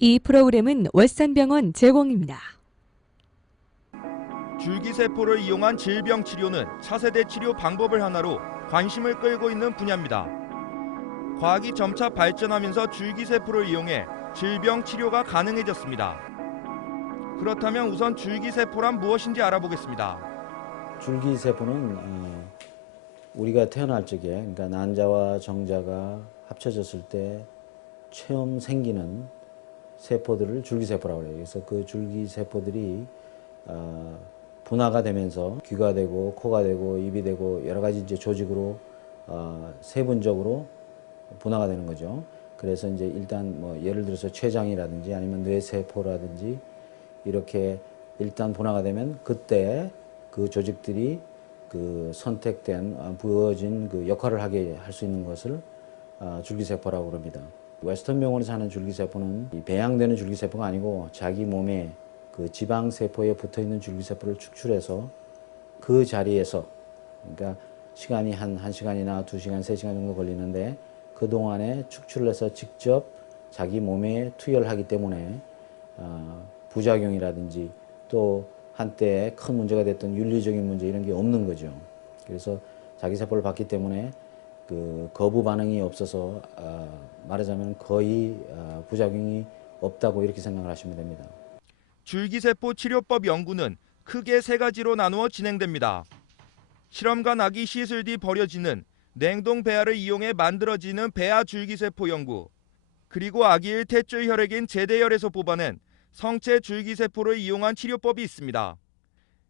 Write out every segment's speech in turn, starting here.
이 프로그램은 월산병원 제공입니다. 줄기세포를 이용한 질병 치료는 차세대 치료 방법을 하나로 관심을 끌고 있는 분야입니다. 과학이 점차 발전하면서 줄기세포를 이용해 질병 치료가 가능해졌습니다. 그렇다면 우선 줄기세포란 무엇인지 알아보겠습니다. 줄기세포는 우리가 태어날 적에, 그러니까 난자와 정자가 합쳐졌을 때 처음 생기는 세포들을 줄기세포라고 해요. 그래서 그 줄기세포들이 분화가 되면서 귀가 되고 코가 되고 입이 되고 여러 가지 이제 조직으로 세분적으로 분화가 되는 거죠. 그래서 이제 일단 뭐 예를 들어서 췌장이라든지 아니면 뇌세포라든지 이렇게 일단 분화가 되면 그때 그 조직들이 그 선택된 부어진 그 역할을 하게 할 수 있는 것을 줄기세포라고 그럽니다. 웨스턴 병원에서 하는 줄기세포는 배양되는 줄기세포가 아니고 자기 몸에 그 지방세포에 붙어있는 줄기세포를 축출해서 그 자리에서, 그러니까 시간이 한 1시간이나 2시간, 3시간 정도 걸리는데 그동안에 축출을 해서 직접 자기 몸에 투여를 하기 때문에 부작용이라든지 또 한때 큰 문제가 됐던 윤리적인 문제 이런 게 없는 거죠. 그래서 자기 세포를 받기 때문에 그 거부 반응이 없어서 말하자면 거의 부작용이 없다고 이렇게 생각을 하시면 됩니다. 줄기세포 치료법 연구는 크게 3가지로 나누어 진행됩니다. 실험관 아기 시술 뒤 버려지는 냉동 배아를 이용해 만들어지는 배아 줄기세포 연구, 그리고 아기의 탯줄 혈액인 제대혈에서 뽑아낸 성체 줄기세포를 이용한 치료법이 있습니다.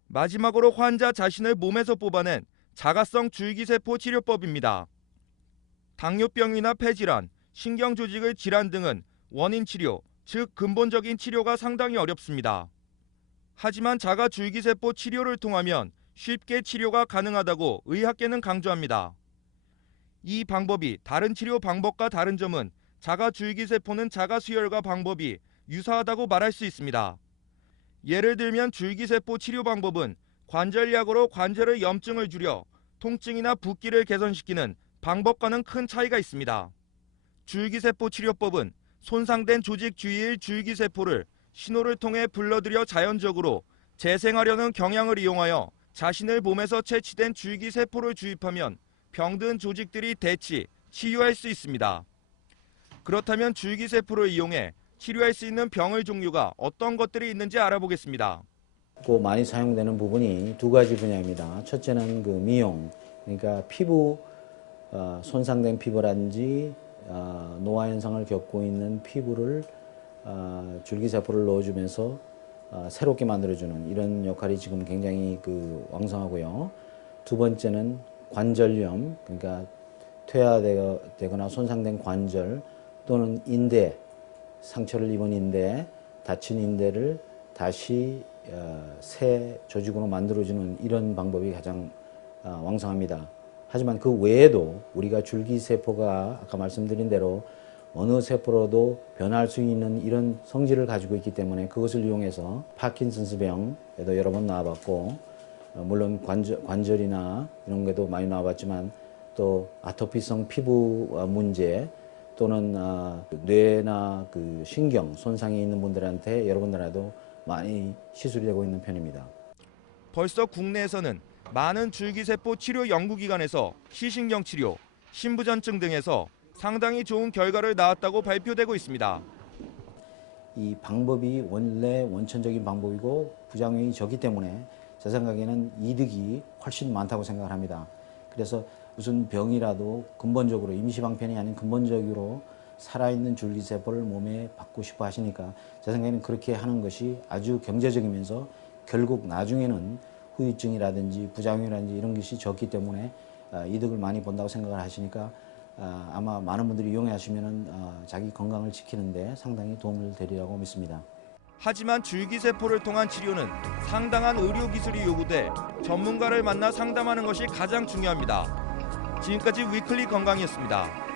마지막으로 환자 자신을 몸에서 뽑아낸 자가성 줄기세포 치료법입니다. 당뇨병이나 폐질환, 신경조직의 질환 등은 원인 치료, 즉 근본적인 치료가 상당히 어렵습니다. 하지만 자가 줄기세포 치료를 통하면 쉽게 치료가 가능하다고 의학계는 강조합니다. 이 방법이 다른 치료 방법과 다른 점은 자가 줄기세포는 자가 수혈과 방법이 유사하다고 말할 수 있습니다. 예를 들면 줄기세포 치료 방법은 관절약으로 관절의 염증을 줄여 통증이나 붓기를 개선시키는 방법과는 큰 차이가 있습니다. 줄기세포 치료법은 손상된 조직 주위의 줄기세포를 신호를 통해 불러들여 자연적으로 재생하려는 경향을 이용하여 자신의 몸에서 채취된 줄기세포를 주입하면 병든 조직들이 대치, 치유할 수 있습니다. 그렇다면 줄기세포를 이용해 치료할 수 있는 병의 종류가 어떤 것들이 있는지 알아보겠습니다. 또 많이 사용되는 부분이 2가지 분야입니다. 첫째는 그 미용, 그러니까 피부, 손상된 피부라든지 노화 현상을 겪고 있는 피부를 줄기세포를 넣어주면서 새롭게 만들어주는 이런 역할이 지금 굉장히 그 왕성하고요. 2번째는 관절염, 그러니까 퇴화되거나 손상된 관절 또는 인대, 상처를 입은 인대, 다친 인대를 다시 새 조직으로 만들어주는 이런 방법이 가장 왕성합니다. 하지만 그 외에도 우리가 줄기세포가 아까 말씀드린 대로 어느 세포로도 변할 수 있는 이런 성질을 가지고 있기 때문에 그것을 이용해서 파킨슨스병에도 여러 번 나와봤고, 물론 관절이나 이런 게도 많이 나와봤지만 또 아토피성 피부 문제 또는 뇌나 그 신경 손상이 있는 분들한테 여러분들한테도 많이 시술이 되고 있는 편입니다. 벌써 국내에서는 많은 줄기세포 치료 연구기관에서 시신경 치료, 신부전증 등에서 상당히 좋은 결과를 낳았다고 발표되고 있습니다. 이 방법이 원래 원천적인 방법이고 부작용이 적기 때문에 제 생각에는 이득이 훨씬 많다고 생각을 합니다. 그래서 무슨 병이라도 근본적으로 임시방편이 아닌 근본적으로 살아있는 줄기세포를 몸에 받고 싶어 하시니까 제 생각에는 그렇게 하는 것이 아주 경제적이면서 결국 나중에는 후유증이라든지 부작용이라든지 이런 것이 적기 때문에 이득을 많이 본다고 생각을 하시니까 아마 많은 분들이 이용하시면 자기 건강을 지키는데 상당히 도움을 되리라고 믿습니다. 하지만 줄기세포를 통한 치료는 상당한 의료기술이 요구돼 전문가를 만나 상담하는 것이 가장 중요합니다. 지금까지 위클리 건강이었습니다.